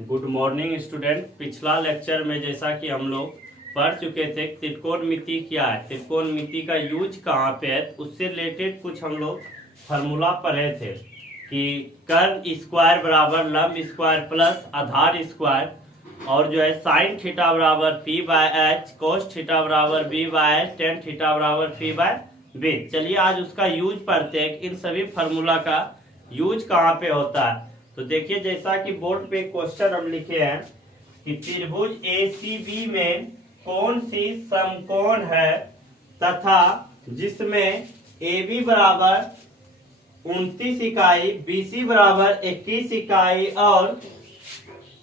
Good morning student. पिछला lecture में जैसा कि हम लोग पढ़ चुके थे त्रिकोणमिति क्या है, त्रिकोणमिति का यूज कहाँ पे है, उससे रिलेटेड कुछ हम लोग फार्मूला पढ़े थे कि कर्ण स्क्वायर बराबर लंब स्क्वायर प्लस आधार स्क्वायर और जो है साइन थीटा बराबर P by H, cos theta बराबर B by H, tan theta बराबर पी बाय बी। चलिए आज उसका यूज पढ़ते हैं कि इन सभी फार्मूला का यूज कहाँ पे होता है। तो देखिए जैसा कि बोर्ड पे क्वेश्चन हम लिखे हैं कि त्रिभुज ACB में कौन सी समकोण है तथा जिसमें AB बराबर 29 इकाई, BC बराबर 21 इकाई और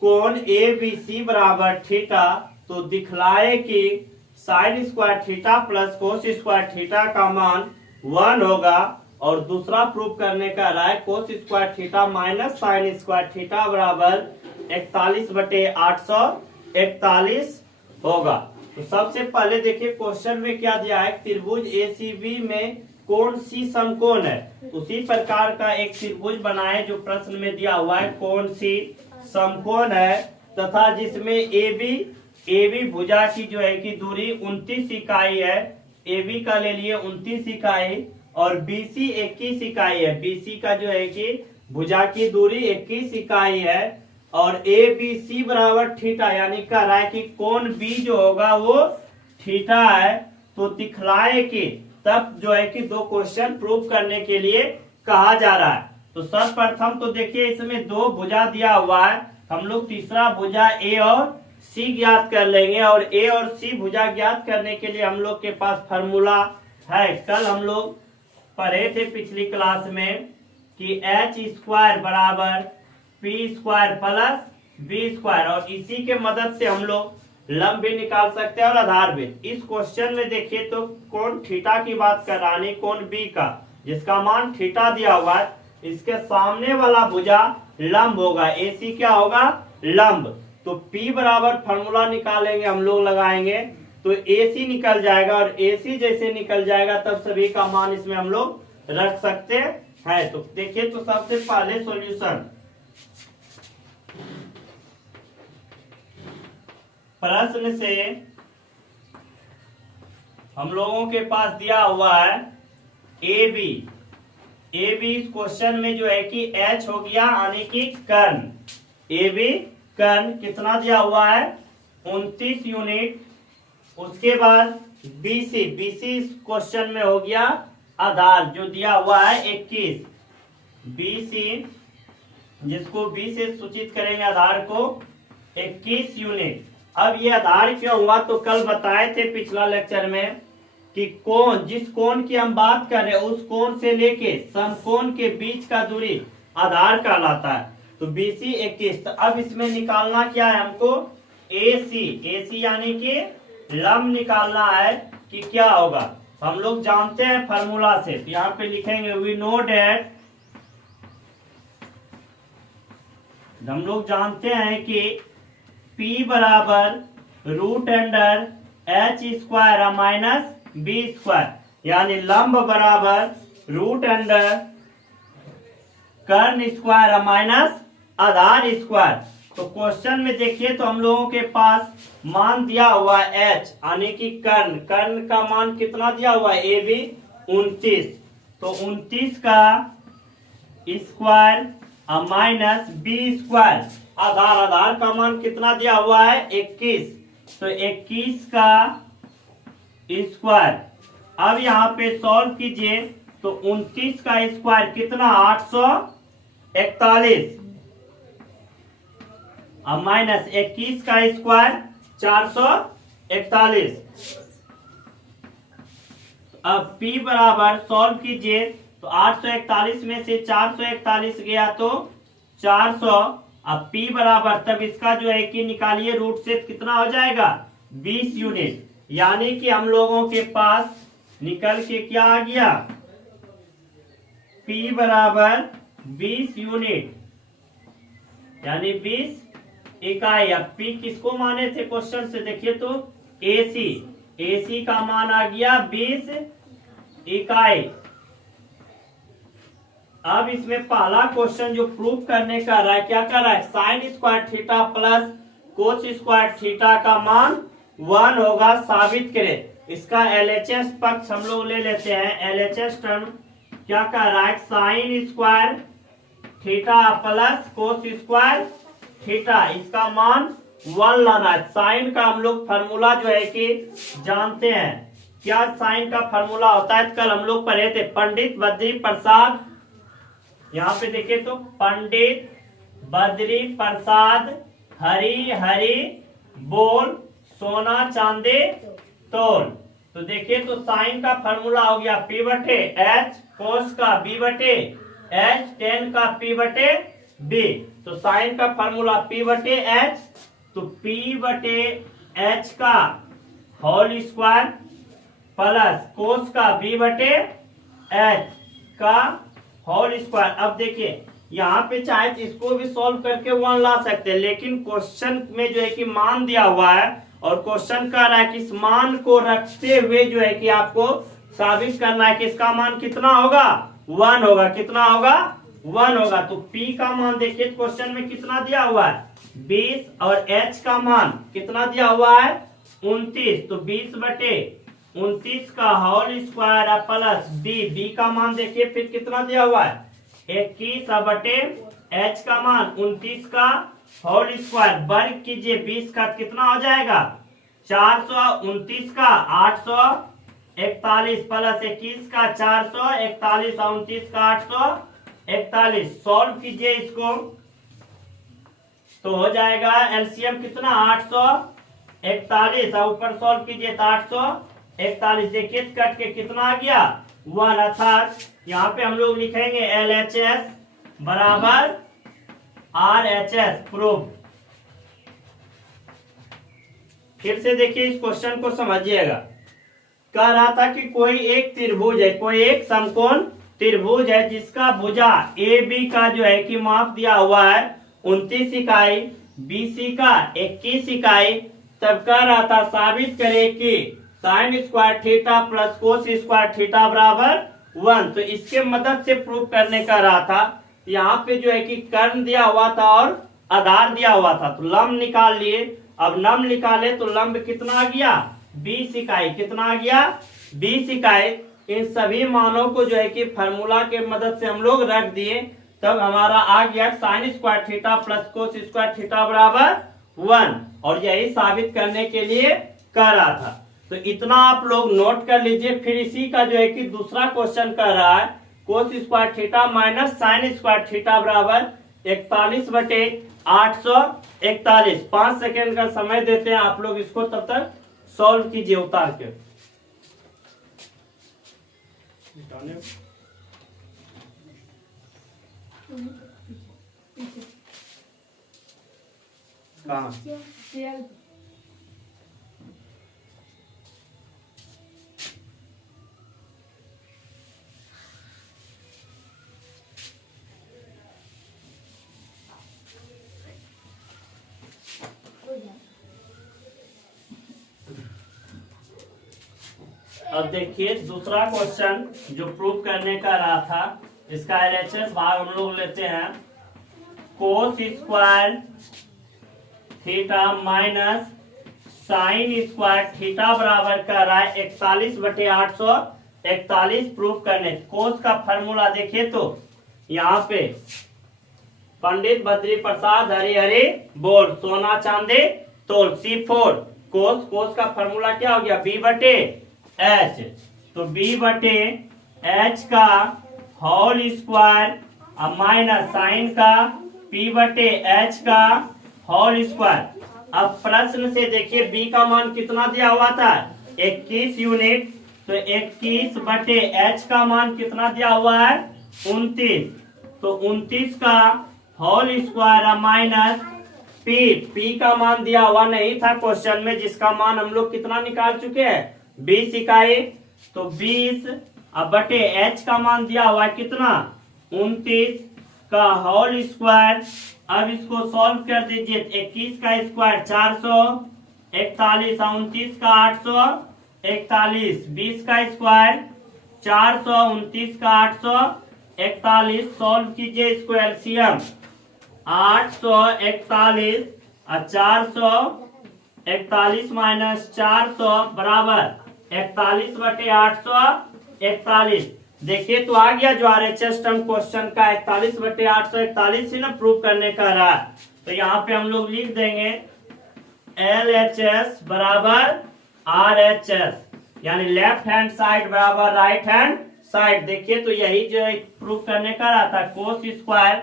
कोण ABC बराबर थीटा, तो दिखलाए कि sine square theta plus cos square theta का मान 1 होगा। और दूसरा प्रूफ करने का रहा है cos square theta minus sine square theta बराबर 41/841 होगा। तो सबसे पहले देखिए क्वेश्चन में क्या दिया है, त्रिभुज ACB में कौन सी समकोण है। उसी प्रकार का एक त्रिभुज बनाए जो प्रश्न में दिया हुआ है, कौन सी समकोण है तथा जिसमें AB भुजा की जो है कि दूरी 29 इकाई है, AB का ले लिए 29 इकाई और BC 21 इकाई है, BC का जो है कि भुजा की दूरी 21 इकाई है और ABC बराबर थीटा, यानी कह रहा है कि कोण B जो होगा वो थीटा है। तो दिखलाए कि तब जो है कि दो क्वेश्चन प्रूव करने के लिए कहा जा रहा है। तो सर्वप्रथम तो देखिए इसमें दो भुजा दिया हुआ है, हम लोग तीसरा भुजा A और C ज्ञात कर लेंगे और A और C भुजा ज्ञात करने के लिए हम लोग के पास फार्मूला है। कल हम लोग पढ़े थे पिछली क्लास में कि H स्क्वायर बराबर P square plus B square, और इसी के मदद से हम लोग लंब भी निकाल सकते हैं और आधार भी। इस क्वेश्चन में देखिए तो कोण थीटा की बात कर रहा है, कोण B का जिसका मान थीटा दिया हुआ है, इसके सामने वाला भुजा लंब होगा, AC क्या होगा, लंब। तो P बराबर फार्मूला निकालेंगे हम लोग, लगाएंगे तो AC निकल जाएगा और AC जैसे निकल जाएगा तब सभी का मान इसमें हम लोग रख सकते हैं। तो देखिए तो सबसे पहले सॉल्यूशन, प्रश्न से हम लोगों के पास दिया हुआ है AB इस क्वेश्चन में जो है कि H हो गया यानी कि कर्ण, AB कर्ण कितना दिया हुआ है 29 यूनिट। उसके बाद BC इस क्वेश्चन में हो गया आधार जो दिया हुआ है 21, BC जिसको B से सूचित करेंगे आधार को 21 यूनिट। अब ये आधार क्यों हुआ, तो कल बताए थे पिछला लेक्चर में कि कोण, जिस कोण की हम बात कर रहे हैं उस कोण से लेके समकोण के बीच का दूरी आधार कहलाता है। तो BC 21। तो अब इसमें निकालना क्या है हमको, AC यानी कि लंब निकालना है कि क्या होगा। हम लोग जानते हैं फार्मूला से, तो यहाँ पे लिखेंगे वी नो डेट, हम लोग जानते हैं कि P बराबर root under H square minus B square, यानी लंब बराबर रूट अंडर कर्ण स्क्वायर माइनस आधार स्क्वायर। तो क्वेश्चन में देखिए तो हम लोगों के पास मान दिया हुआ है H यानी कि कर्ण का मान कितना दिया हुआ है AB 29, तो 29 का स्क्वायर माइनस B स्क्वायर, आधार का मान कितना दिया हुआ है 21, तो 21 का स्क्वायर। अब यहाँ पे सॉल्व कीजिए तो 29 का स्क्वायर कितना 841 अब माइनस 21 का स्क्वायर 441। अब P बराबर सॉल्व कीजिए तो 841 में से 441 गया तो 400। अब P बराबर तब इसका जो है कि निकालिए रूट से कितना हो जाएगा 20 यूनिट, यानी कि हम लोगों के पास निकल के क्या आ गया, P बराबर 20 यूनिट यानी 20 इकाई। अब P किसको माने थे क्वेश्चन से देखिए तो AC का मान आ गया 20 इकाई। अब इसमें पहला क्वेश्चन जो प्रूफ करने का रहा है, क्या कर रहा है, sine square theta plus cos square theta का मान 1 होगा साबित करें। इसका एलएचएस पक्ष हम लोग ले लेते हैं। एलएचएस टर्म क्या कह रहा है, sine square theta plus cos square theta, इसका मान 1 लाना है। साइन का हम लोग फार्मूला जो है कि जानते हैं, क्या साइन का फार्मूला होता है, कल हम लोग पढ़े थे। पंडित बद्री प्रसाद, यहाँ पे देखिए तो पंडित बद्री प्रसाद हरी हरी बोल सोना चांदी तोल। तो देखिए तो साइन का फार्मूला हो गया P बटे H, कोस का B बटे H, टेन का P बटे B। तो साइन का फार्मूला P बटे H, तो P बटे H का होल स्क्वायर प्लस कोस का B बटे H का होल स्क्वायर। अब देखिए यहाँ पे चाहे तो इसको भी सॉल्व करके 1 ला सकते हैं, लेकिन क्वेश्चन में जो है कि मान दिया हुआ है और क्वेश्चन कह रहा है कि इस मान को रखते हुए जो है कि आपको साबित करना है कि इसका मान कितना होगा, 1 होगा। कितना होगा, 1 होगा। तो P का मान देखिए क्वेश्चन में कितना दिया हुआ है, 20, और H का मान कितना दिया हुआ है, 29। तो 20 बटे 29 का होल स्क्वायर प्लस B का मान देखिए फिर कितना दिया हुआ है, 21 बटे H का मान 29 का होल स्क्वायर। वर्ग कीजिए 20 का कितना हो जाएगा, 429 का 841 प्लस 21 का 441 और 29 का 841। सॉल्व कीजिए इसको तो हो जाएगा एलसीएम कितना, 841 और ऊपर सॉल्व कीजिए तो 841। देखिए कट के कितना आ गया, 1। अर्थात यहाँ पे हम लोग लिखेंगे LHS बराबर RHS प्रूफ। फिर से देखिए इस क्वेश्चन को समझिएगा। कह रहा था कि कोई एक त्रिभुज है, कोई एक समकोण त्रिभुज है जिसका भुजा AB का जो है कि माप दिया हुआ है 29 इकाई, BC का 21 इकाई। तब कह रहा था साबित करे कि sine square theta plus cos square theta बराबर 1। तो इसके मदद से प्रूव करने का रहा था। यहाँ पे जो है कि कर्ण दिया हुआ था और आधार दिया हुआ था, तो लंब निकाल लिए। अब लंब निकाले तो लंब कितना आ गया, 20 इकाई। कितना आ गया, 20 इकाई। इन सभी मानों को जो है कि फार्मूला के मदद से हम लोग रख दिए, तब हमारा आ गया sine square theta plus cos square theta बराबर 1। और यही साबित करने के लिए कह रहा था। तो इतना आप लोग नोट कर लीजिए। फिर इसी का जो है कि दूसरा क्वेश्चन कर रहा है, cos square theta minus sine square theta बराबर 41 बटे 841। 5 सेकेंड का समय देते हैं आप लोग, इसको तब तक सॉल्व कीजिए उतार के। कहाँ अब देखिए दूसरा क्वेश्चन जो प्रूव करने का रहा था, इसका एलएचएस भाग हम लोग लेते हैं। Cos square theta minus sine square theta बराबर कर रहा है 41 बटे 841। प्रूव करने कोस का फॉर्मूला देखिए तो यहाँ पे पंडित बद्री प्रसाद हरी हरी बोल सोना चांदी तोल C4। कोस का फॉर्मूला क्या हो गया, B बटे H। तो B बटे H का होल स्क्वायर माइनस साइन का P बटे H का होल स्क्वायर। अब प्रश्न से देखिए B का मान कितना दिया हुआ था, 21 यूनिट। तो 21 बटे H का मान कितना दिया हुआ है, 29। तो 29 का होल स्क्वायर माइनस P का मान दिया हुआ नहीं था क्वेश्चन में, जिसका मान हम लोग कितना निकाल चुके हैं, 20 इकाई। तो 20 अब बटे H का मान दिया हुआ है कितना, 29 का होल स्क्वायर। अब इसको सॉल्व कर दीजिए, 21 का स्क्वायर 441 और 29 का 841, 20 का स्क्वायर 429 का 41 सॉल्व कीजिए इसको एलसीएम। 841 और 441 माइनस 400 बराबर 41/841। देखिए तो आ गया जो RHS टर्म क्वेश्चन का 41/841 ही ना प्रूव करने का रहा। तो यहाँ पे हम लोग लिख देंगे LHS बराबर RHS, यानी लेफ्ट हैंड साइड बराबर राइट हैंड साइड। देखिए तो यही जो प्रूव करने का रहा था, cos square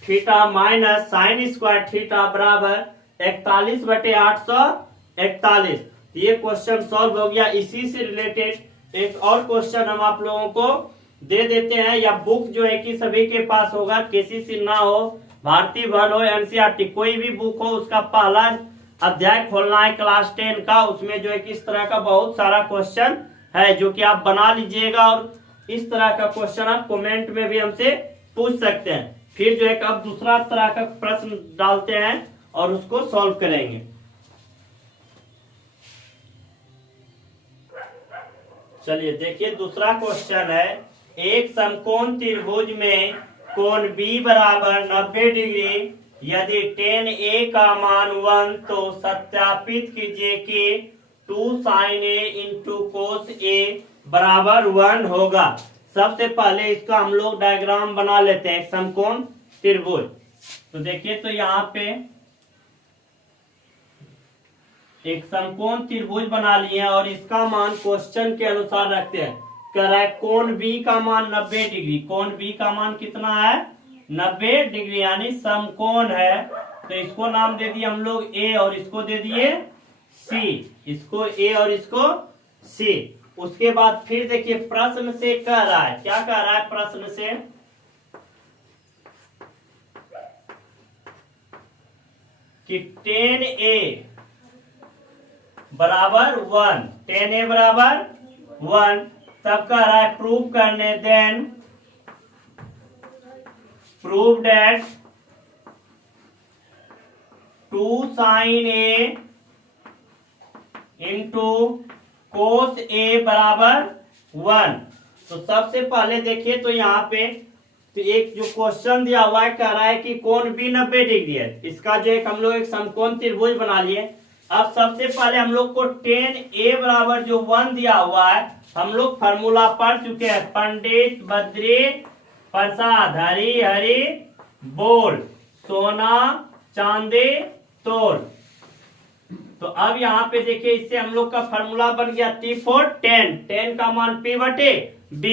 theta minus sine square theta बराबर 41/841। ये क्वेश्चन सॉल्व हो गया। इसी से रिलेटेड एक और क्वेश्चन हम आप लोगों को दे देते हैं, या बुक जो है कि सभी के पास होगा, केसीसी ना हो, भारतीय भवन हो, एनसीईआरटी कोई भी बुक हो, उसका पहला अध्याय खोलना है क्लास 10 का। उसमें जो है कि इस तरह का बहुत सारा क्वेश्चन है जो कि आप बना लीजिएगा, और इस तरह का क्वेश्चन आप कमेंट में भी हमसे पूछ सकते हैं। फिर जो है कि अब दूसरा तरह का प्रश्न डालते हैं और उसको सॉल्व करेंगे। चलिए देखिए दूसरा क्वेश्चन है, एक समकोण त्रिभुज में कोण B बराबर 90 डिग्री, यदि tan A का मान 1 तो सत्यापित कीजिए कि 2 sin A into cos A बराबर 1 होगा। सबसे पहले इसका हम लोग डायग्राम बना लेते हैं, समकोण त्रिभुज। तो देखिए तो यहाँ पे एक समकोण त्रिभुज बना लिए और इसका मान क्वेश्चन के अनुसार रखते हैं। कह रहा है कोण B का मान 90 डिग्री। कोण B का मान कितना है? 90 डिग्री, यानी समकोण है। तो इसको नाम दे दिए हम लोग A और इसको दे दिए C। इसको A और इसको C। उसके बाद फिर देखिए प्रश्न से कह रहा है, क्या कह रहा है प्रश्न से? कि tan A बराबर 1, tan A बराबर 1, तब कह रहा है प्रूव करने, then prove that 2 sin A into cos A बराबर 1। तो सबसे पहले देखिए तो यहाँ पे तो एक जो क्वेश्चन दिया हुआ है, कह रहा है कि कोण B 90 डिग्री है। इसका जो एक हम लोग एक समकोण त्रिभुज बना लिए। अब सबसे पहले हम लोग को tan A बराबर जो 1 दिया हुआ है, हम लोग फार्मूला पढ़ चुके हैं, पंडित बद्री प्रसाद हरी हरी बोल सोना चांदी तोल। तो अब यहाँ पे देखिए इससे हम लोग का फार्मूला बन गया T4 10। 10 का मान P बटे B।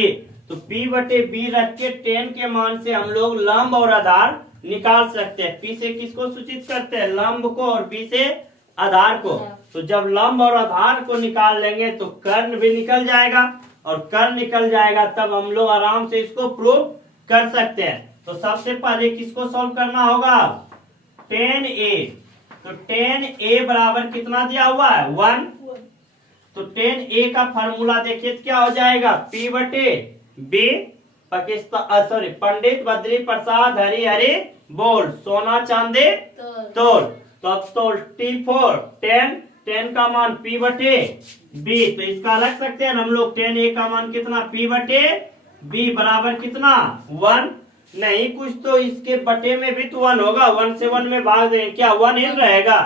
तो P बटे B रख के 10 के मान से हम लोग लंब और आधार निकाल सकते हैं। P से किसको सूचित करते हैं? लंब को, और B से आधार को। तो जब लंब और आधार को निकाल लेंगे तो कर्ण भी निकल जाएगा, और कर्ण निकल जाएगा तब हम लोग आराम से इसको प्रूव कर सकते हैं। तो सबसे पहले किसको सॉल्व करना होगा? tan A। तो tan A बराबर कितना दिया हुआ है? 1। तो tan A का फार्मूला देखिए क्या हो जाएगा? P बटे B। पाकिस्तान पंडित बद्री प्रसाद हरी हरी बोल सोना चांदी तोल। तो अब तोल T4 10 का मान P बटे B। तो इसका रख सकते हैं हम लोग, tan A का मान कितना? P बटे B बराबर कितना? 1। नहीं कुछ तो इसके बटे में भी तो 1 होगा, 1 से 1 में भाग देंगे, क्या 1 ही रहेगा?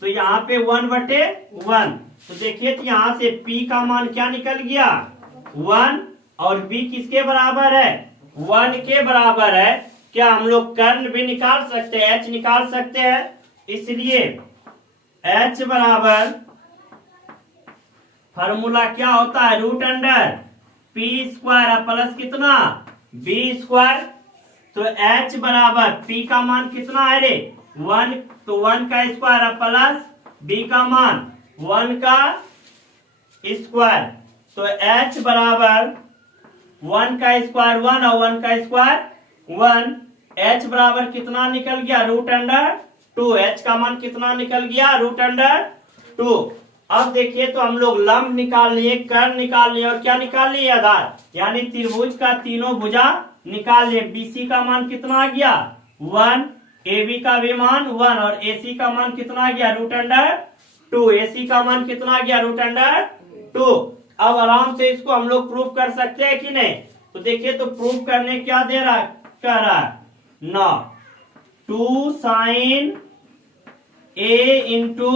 तो यहाँ पे 1 बटे 1। तो देखिए तो यहाँ से P का मान क्या निकल गया? 1, और B किसके बराबर है? 1 के बराबर है। क्या हम लोग कर्ण भी निकाल सकते हैं, H निकाल सकते हैं? इसलिए H बराबर फार्मूला क्या होता है? Root under P square plus कितना? B square. तो H बराबर P का मान कितना है रे? 1। तो 1 का स्क्वायर प्लस B का मान 1 का स्क्वायर। तो H बराबर 1 का स्क्वायर 1 और 1 का स्क्वायर 1। H बराबर कितना निकल गया? Root under 2। H का मान कितना निकल गया? Root under 2। अब देखिए तो हम लोग लंब निकाल लिए, कर्ण निकाल लिए, और क्या निकाल लिए? आधार, यानी त्रिभुज का तीनों भुजा निकाल लिए। BC का मान कितना आ गया? 1। AB का भी मान 1, और AC का मान कितना आ गया? Root under 2। AC का मान कितना आ गया? Root under 2। अब आराम से इसको हम लोग प्रूव कर सकते हैं कि नहीं? तो देखिए तो प्रूव करने क्या दे रहा कह रहा है ना 2 साइन ए इंटू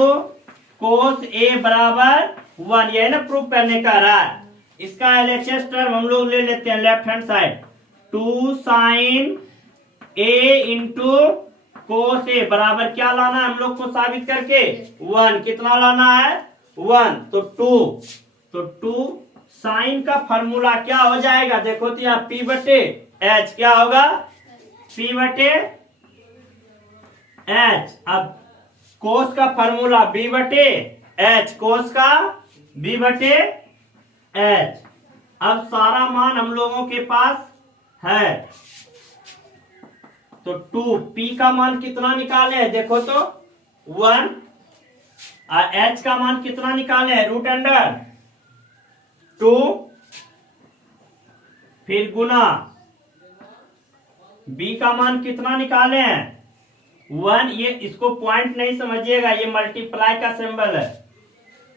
कोस ए बराबर 1, यह ना प्रूव करने का रहा है। इसका LHS टर्म हम लोग ले लेते हैं लेफ्ट हैंड साइड 2 साइन ए इंटू कोस ए बराबर क्या लाना है हम लोग को साबित करके 1, कितना लाना है 1, तो 2 साइन का फॉर्मूला क्या हो जाएगा देखो तो यहाँ P बटे H क्या होगा P बटे H। अब कोस का फॉर्मूला B बटे H, कोस का B बटे H। अब सारा मान हम लोगों के पास है तो 2 P का मान कितना निकाले हैं देखो तो 1 और H का मान कितना निकाले हैं रूट अंडर 2 फिर गुना B का मान कितना निकाले हैं 1, ये इसको पॉइंट नहीं समझिएगा, ये मल्टीप्लाई का सिंबल है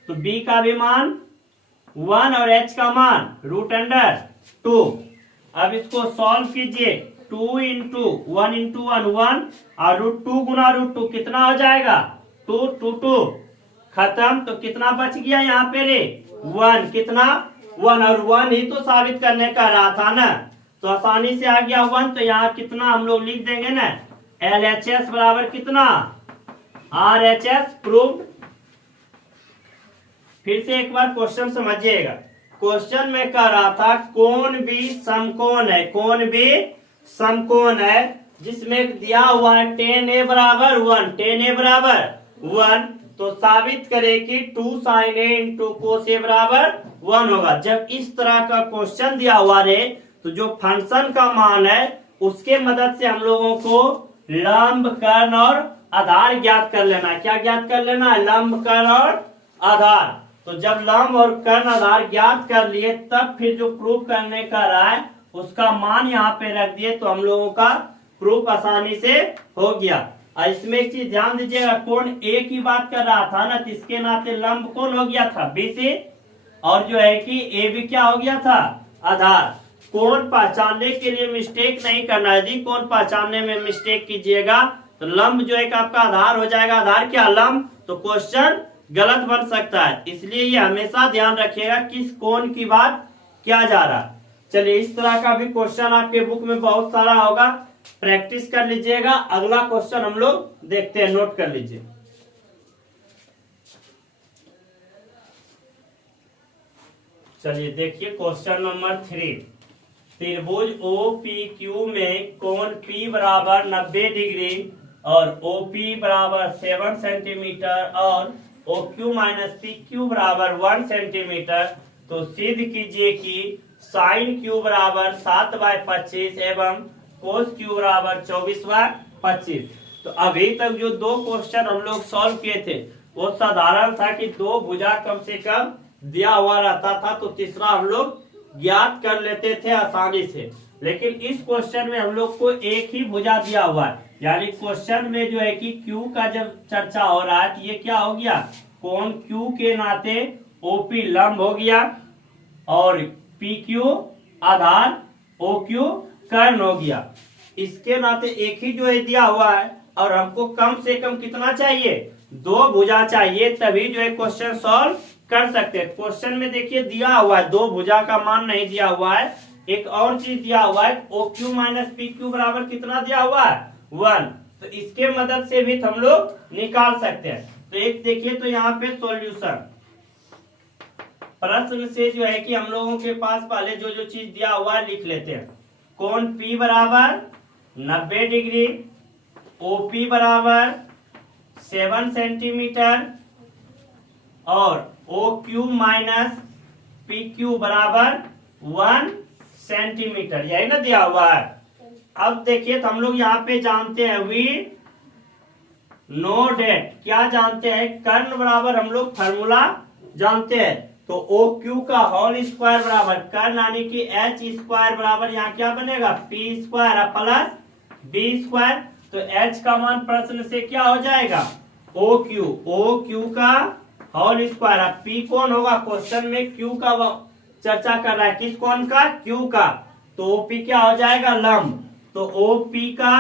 तो B का भी मान 1 और H का मान रूट अंडर 2। अब इसको सॉल्व कीजिए 2 इंटू 1 इंटू 1 1 और √2 गुना √2 कितना हो जाएगा 2 2 2 खत्म। तो कितना बच गया यहाँ पे रे 1, कितना 1 और 1 ही तो साबित करने का रहा था ना, तो आसानी से आ गया 1। तो यहाँ कितना हम लोग लिख देंगे ना LHS बराबर कितना RHS प्रूव्ड। फिर से एक बार क्वेश्चन समझिएगा, क्वेश्चन में कह रहा था कोण भी समकोण है, कोण भी समकोण है जिसमें दिया हुआ है tan A बराबर 1, tan A बराबर 1, तो साबित करे कि 2 sin A into cos A बराबर 1 होगा। जब इस तरह का क्वेश्चन दिया हुआ रे तो जो फंक्शन का मान है उसके मदद से हम लोगों को लंब कर्ण और आधार ज्ञात कर लेना है। क्या ज्ञात कर लेना है लंब कर्ण और आधार। तो जब लंब और कर्ण आधार ज्ञात कर लिए तब फिर जो प्रूफ करने का रहा है उसका मान यहाँ पे रख दिए तो हम लोगों का प्रूफ आसानी से हो गया। और इसमें एक चीज ध्यान दीजिएगा, कोण ए की बात कर रहा था ना, तो इसके नाते लंब कौन हो गया था BC, और जो है कि ए भी क्या हो गया था आधार। कोण पहचानने के लिए मिस्टेक नहीं करना, यदि कोण पहचानने में मिस्टेक कीजिएगा तो लंब जो है आपका आधार हो जाएगा, आधार क्या लंब, तो क्वेश्चन गलत बन सकता है। इसलिए ये हमेशा ध्यान रखिएगा किस कोण की बात किया जा रहा है। चलिए इस तरह का भी क्वेश्चन आपके बुक में बहुत सारा होगा, प्रैक्टिस कर लीजिएगा। अगला क्वेश्चन हम लोग देखते हैं, नोट कर लीजिए। चलिए देखिए क्वेश्चन नंबर 3, त्रिभुज OPQ में कोण P बराबर 90 डिग्री और OP बराबर 7 सेंटीमीटर और OQ माइनस PQ बराबर 1 सेंटीमीटर, तो सिद्ध कीजिए कि साइन Q बराबर 7/25 एवं कोस Q बराबर 24/25। तो अभी तक जो दो क्वेश्चन हम लोग सॉल्व किए थे वो साधारण था कि दो भुजा कम से कम दिया हुआ रहता था तो तीसरा हम लोग ज्ञात कर लेते थे आसानी से। लेकिन इस क्वेश्चन में हम लोग को एक ही भुजा दिया हुआ है, यानी क्वेश्चन में जो है कि Q का जब चर्चा हो रहा है तो ये क्या हो गया कोण Q के नाते OP लंब हो गया और PQ आधार OQ कर्ण हो गया। इसके नाते एक ही जो है दिया हुआ है और हमको कम से कम कितना चाहिए, दो भुजा चाहिए, तभी जो है क्वेश्चन सॉल्व कर सकते हैं। क्वेश्चन में देखिए दिया हुआ है दो भुजा का मान नहीं दिया हुआ है, एक और चीज दिया हुआ है OQ माइनस PQ बराबर कितना दिया हुआ है 1, तो इसके मदद से भी हम लोग निकाल सकते हैं। तो एक देखिए तो यहाँ पे सॉल्यूशन प्रश्न से जो है कि हम लोगों के पास पहले जो जो चीज दिया हुआ है लिख लेते हैं। कोण P बराबर 90 डिग्री, OP बराबर 7 सेंटीमीटर और OQ माइनस PQ बराबर 1 सेंटीमीटर, यही ना दिया हुआ है। अब देखिए तो हम लोग यहाँ पे जानते हैं वी नो डेट, क्या जानते हैं कर्ण बराबर हम लोग फार्मूला जानते हैं। तो OQ का होल स्क्वायर बराबर कर्ण यानी कि H स्क्वायर बराबर यहाँ क्या बनेगा P square plus B square. तो H का मान प्रश्न से क्या हो जाएगा OQ का होल स्क्वायर। P कौन होगा क्वेश्चन में Q का चर्चा कर रहा है, किस कोण का Q का, तो ओपी क्या हो जाएगा, लंब। तो ओपी का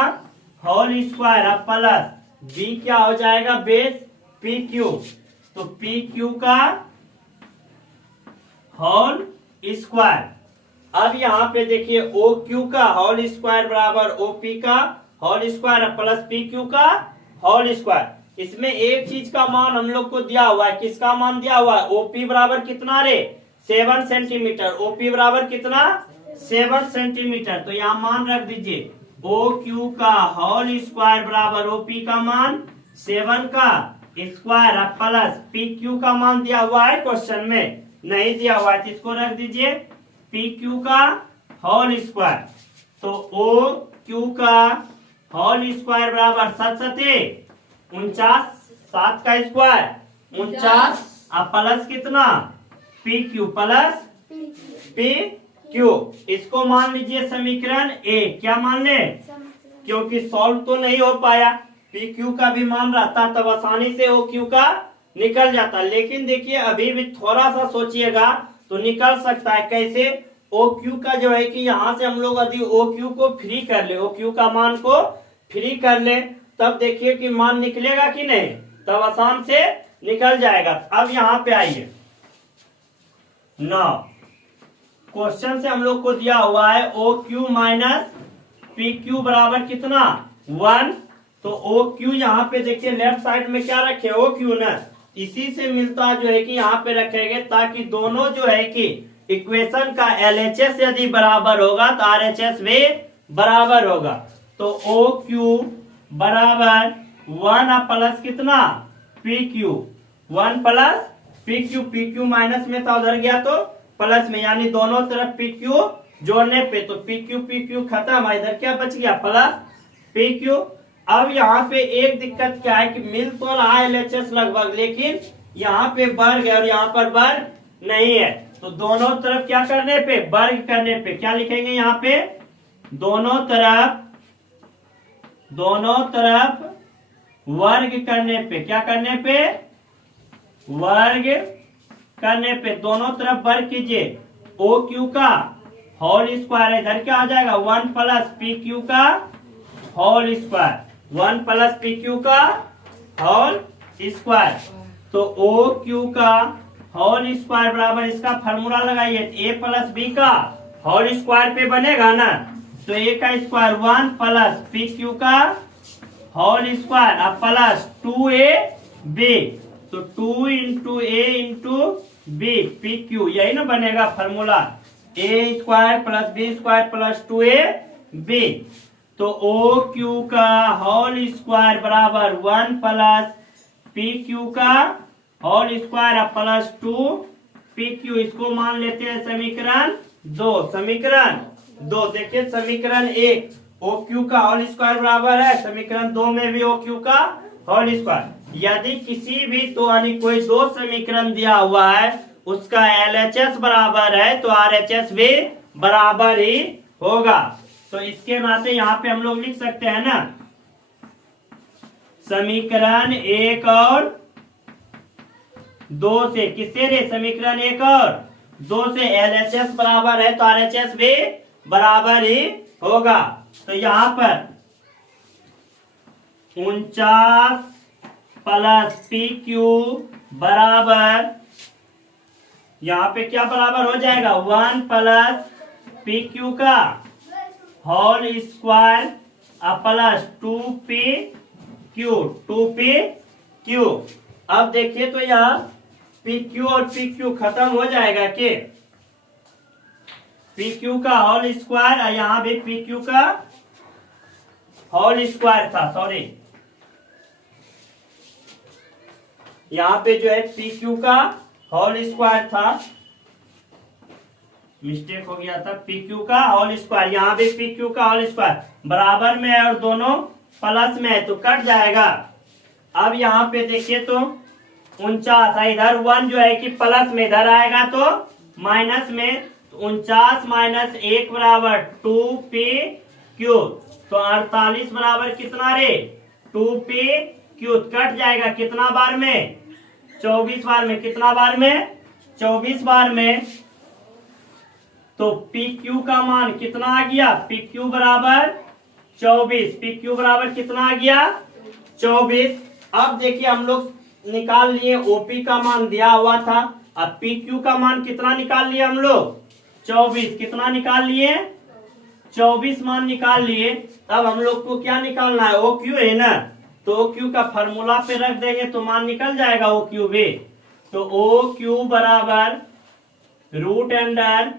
होल स्क्वायर अब प्लस बी क्या हो जाएगा, बेस पी क्यू। तो पी क्यू का होल स्क्वायर। अब यहाँ पे देखिए ओ क्यू का होल स्क्वायर बराबर ओपी का whole square plus P Q का होल स्क्वायर। इसमें एक चीज का मान हम लोग को दिया हुआ है, किसका मान दिया हुआ है, ओपी बराबर कितना रे, 7 सेंटीमीटर। ओपी बराबर कितना, 7 सेंटीमीटर। तो यहाँ मान रख दीजिए, ओ क्यू का होल स्क्वायर बराबर ओपी का मान 7 का स्क्वायर प्लस पी क्यू का मान दिया हुआ है, क्वेश्चन में नहीं दिया हुआ है, तो इसको रख दीजिए पी क्यू का होल स्क्वायर। तो ओ क्यू का होल स्क्वायर बराबर 7 सते 49, 7 का स्क्वायर 49 अब प्लस कितना, P Q plus P Q. इसको मान लीजिए समीकरण ए। क्या मान ले, क्योंकि सॉल्व तो नहीं हो पाया, पी क्यू का भी मान रहता तब आसानी से ओ क्यू का निकल जाता। लेकिन देखिए अभी भी थोड़ा सा सोचिएगा तो निकल सकता है। कैसे, ओ क्यू का जो है कि यहाँ से हम लोग यदि ओ क्यू को फ्री कर ले, ओ क्यू का मान को फ्री कर ले, तब देखिए कि मान निकलेगा कि नहीं, तब आसान से निकल जाएगा। अब यहाँ पे आइए, नौ क्वेश्चन से हम लोग को दिया हुआ है O Q minus P Q बराबर कितना, 1। तो ओ क्यू यहाँ पे देखिए लेफ्ट साइड में क्या रखे, ओ क्यू ना, इसी से मिलता जो है कि यहाँ पे रखेंगे, ताकि दोनों जो है कि इक्वेशन का LHS यदि बराबर होगा तो RHS भी बराबर होगा। तो ओ क्यू बराबर 1 प्लस कितना, P Q, 1 plus P Q. P Q minus में था, उधर गया तो प्लस में, यानी दोनों तरफ पी क्यू जोड़ने पे तो पी क्यू खत्म, इधर क्या बच गया, प्लस पी क्यू। अब यहाँ पे एक दिक्कत क्या है कि मिल तो रहा है LHS लगभग, लेकिन यहाँ पे वर्ग है और यहाँ पर वर्ग नहीं है। तो दोनों तरफ क्या करने पे, वर्ग करने पे क्या लिखेंगे यहाँ पे, दोनों तरफ वर्ग करने पे, क्या करने पे, वर्ग करने पे, दोनों तरफ वर्ग कीजिए। ओ क्यू का होल स्क्वायर इधर क्या आ जाएगा, 1 प्लस पी क्यू का whole square, 1 plus P Q का होल स्क्वायर। तो ओ क्यू का होल स्क्वायर बराबर, इसका फार्मूला लगाइए, ए प्लस बी का होल स्क्वायर पे बनेगा ना, तो ए का स्क्वायर 1 प्लस पी क्यू का होल स्क्वायर अब प्लस 2ab, तो 2 into A into B P Q, यही ना बनेगा formula, A square plus B square plus 2ab। तो ओ क्यू का होल स्क्वायर बराबर 1 प्लस पी क्यू का whole square plus 2 P Q. इसको मान लेते हैं समीकरण 2। समीकरण 2 देखिए, समीकरण 1 ओ क्यू का होल स्क्वायर बराबर है, समीकरण 2 में भी ओ क्यू का होल स्क्वायर। यदि किसी भी तो यानी कोई दो समीकरण दिया हुआ है उसका LHS बराबर है तो RHS भी बराबर ही होगा। तो इसके नाते यहाँ पे हम लोग लिख सकते हैं ना, समीकरण 1 और 2 से, किससे रे, समीकरण 1 और 2 से LHS बराबर है तो RHS भी बराबर ही होगा। तो यहाँ पर 49 प्लस पी क्यू बराबर, यहाँ पे क्या बराबर हो जाएगा, 1 प्लस पी क्यू का whole square plus 2p Q. अब देखिए तो यहाँ पी क्यू और पी क्यू खत्म हो जाएगा कि पी क्यू का होल स्क्वायर, यहाँ भी पी क्यू का होल स्क्वायर था, सॉरी यहाँ पे जो है पी क्यू का होल स्क्वायर था, मिस्टेक हो गया था, पी क्यू का होल स्क्वायर, यहाँ भी पी क्यू का होल स्क्वायर बराबर में है और दोनों प्लस में है तो कट जाएगा। अब यहाँ पे देखिए तो 49, इधर 1 जो है कि प्लस में, इधर आएगा तो माइनस में, 49 माइनस 1 बराबर 2p क्यू, तो 48 बराबर कितना रे, 2p क्यू। कट जाएगा कितना बार में, 24 बार में, कितना बार में, 24 बार में। तो पी क्यू का मान कितना आ गया, पी क्यू बराबर 24, पी क्यू बराबर कितना आ गया 24। अब देखिए हम लोग निकाल लिए ओपी का मान दिया हुआ था, अब पी क्यू का मान कितना निकाल लिए हम लोग 24, कितना निकाल लिए 24 मान निकाल लिए। तब हम लोग को क्या निकालना है, ओ क्यू है ना, तो ओ क्यू का फॉर्मूला पे रख देंगे तो मान निकल जाएगा ओ क्यू भी। तो ओ क्यू बराबर रूट अंडर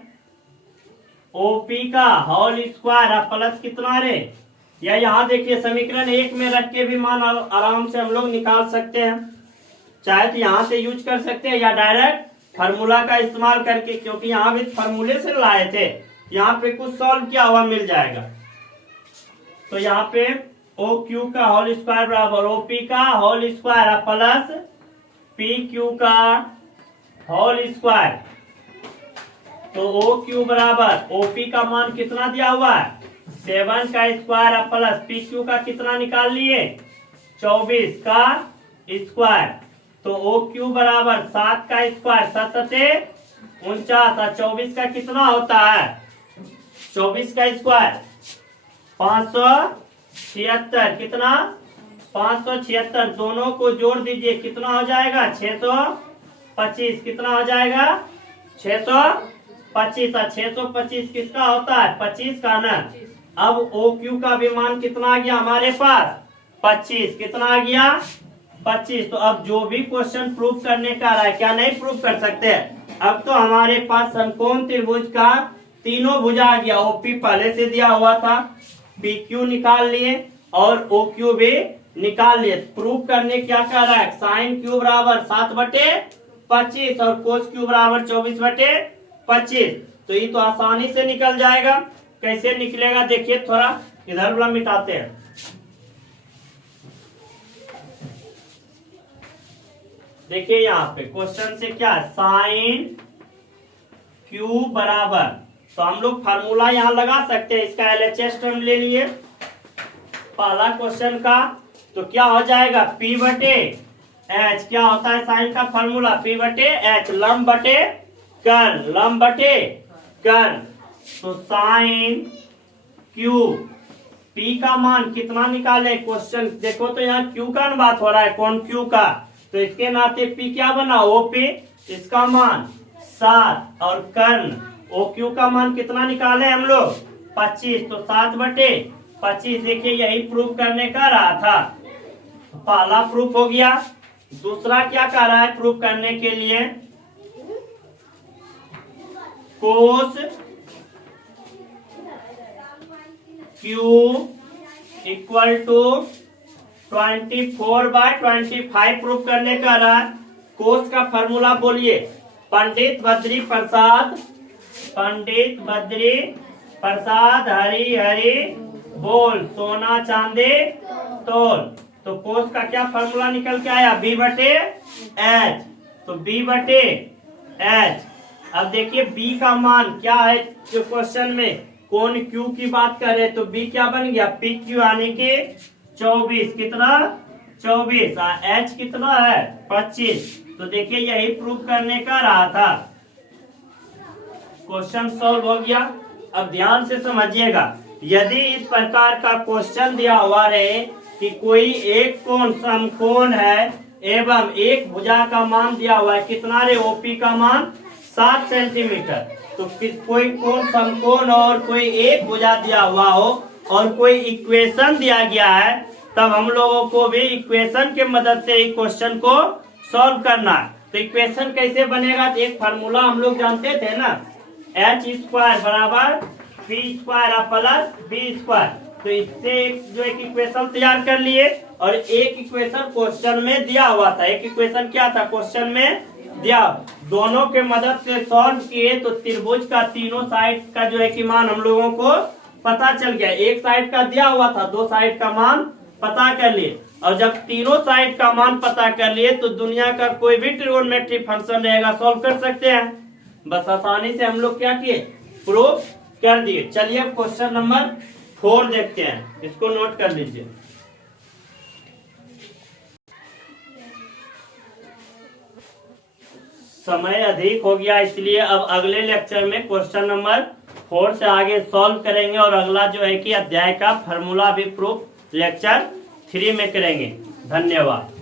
ओपी का होल स्क्वायर प्लस कितना रे, या यहाँ देखिए समीकरण 1 में रख के भी मान आराम से हम लोग निकाल सकते हैं, चाहे तो यहाँ से यूज कर सकते हैं या डायरेक्ट फार्मूला का इस्तेमाल करके, क्योंकि यहाँ भी फार्मूले से लाए थे, यहाँ पे कुछ सॉल्व किया हुआ मिल जाएगा। तो यहाँ पे ओ क्यू का होल स्क्वायर बराबर ओपी का whole square plus P Q का होल स्क्वायर। तो ओ क्यू बराबर ओपी का मान कितना दिया हुआ है 7 का स्क्वायर प्लस पी क्यू का कितना निकाल लिए 24 का स्क्वायर। तो ओ क्यू बराबर 7 का स्क्वायर 7 49 और 24 का कितना होता है 24 का स्क्वायर 576, कितना 576, दोनों को जोड़ दीजिए कितना हो जाएगा 625, कितना हो जाएगा 625, और 625 किसका होता है 25 का ना। अब ओ क्यू का भी मान कितना आ गया हमारे पास 25, कितना आ गया 25। तो अब जो भी क्वेश्चन प्रूव करने का रहा है, क्या नहीं प्रूव कर सकते, अब तो हमारे पास समकोण त्रिभुज का तीनों भुजा आ गया। ओपी पहले से दिया हुआ था, पी क्यू निकाल लिए और ओ क्यू भी निकाल लिए। प्रूव करने क्या कर रहा है, साइन क्यू बराबर 7/25 और कोस क्यू बराबर 24/25। तो ये तो आसानी से निकल जाएगा। कैसे निकलेगा देखिए, थोड़ा इधर वाला मिटाते हैं। देखिए यहाँ पे क्वेश्चन से क्या है, साइन क्यू बराबर, तो हम लोग फार्मूला यहाँ लगा सकते हैं, इसका एलएचएस टर्म ले लिए पहला क्वेश्चन का। तो क्या हो जाएगा P/H, क्या होता है साइन का फार्मूला P/H, लंब बटे कर्ण, लंब बटे कर्ण। तो साइन क्यू P का मान कितना निकाले, क्वेश्चन देखो तो यहाँ Q का बात हो रहा है, कौन Q का, तो इसके नाते P क्या बना OP, इसका मान 7 और कर्ण OQ का मान कितना निकाले हम लोग 25, तो 7/25। देखिए यही प्रूफ करने का रहा था, पहला प्रूफ हो गया। दूसरा क्या कर रहा है प्रूफ करने के लिए, कोस क्यू इक्वल टू 24/25 प्रूफ करने का रहा। कोस का फॉर्मूला बोलिए, पंडित बद्री प्रसाद हरी हरी बोल, सोना चांदी तोल। तो कोस का क्या फॉर्मूला निकल के आया B/H, तो B/H। अब देखिए B का मान क्या है, जो क्वेश्चन में कौन Q की बात कर रहे, तो B क्या बन गया PQ, यानी कि 24, कितना 24, H कितना है 25। तो देखिए यही प्रूफ करने का रहा था, क्वेश्चन सॉल्व हो गया। अब ध्यान से समझिएगा, यदि इस प्रकार का क्वेश्चन दिया हुआ रहे कि कोई एक कोण समकोण है एवं एक भुजा का मान दिया हुआ है, कितना रे ओपी का मान 7 सेंटीमीटर, तो कोई कोण समकोण और कोई एक भुजा दिया हुआ हो और कोई इक्वेशन दिया गया है, तब हम लोगों को भी इक्वेशन के मदद से इस क्वेश्चन को सॉल्व करना है। तो इक्वेशन कैसे बनेगा, तो एक फार्मूला हम लोग जानते थे ना, H² बराबर P² प्लस B²। तो इससे एक इक्वेशन तैयार कर लिए और एक इक्वेशन क्वेश्चन में दिया हुआ था, एक इक्वेशन क्या था क्वेश्चन में दिया, दोनों के मदद से सॉल्व किए तो त्रिभुज का तीनों साइड का जो है कि मान हम लोगों को पता चल गया। एक साइड का दिया हुआ था, दो साइड का मान पता कर लिए, और जब तीनों साइड का मान पता कर लिए तो दुनिया का कोई भी ट्रिगोनोमेट्री फंक्शन रहेगा सॉल्व कर सकते हैं। बस आसानी से हम लोग क्या किए, प्रूफ कर दिए। चलिए अब क्वेश्चन नंबर 4 देखते हैं, इसको नोट कर लीजिए। समय अधिक हो गया, इसलिए अब अगले लेक्चर में क्वेश्चन नंबर 4 से आगे सॉल्व करेंगे और अगला जो है कि अध्याय का फार्मूला भी प्रूफ लेक्चर 3 में करेंगे। धन्यवाद।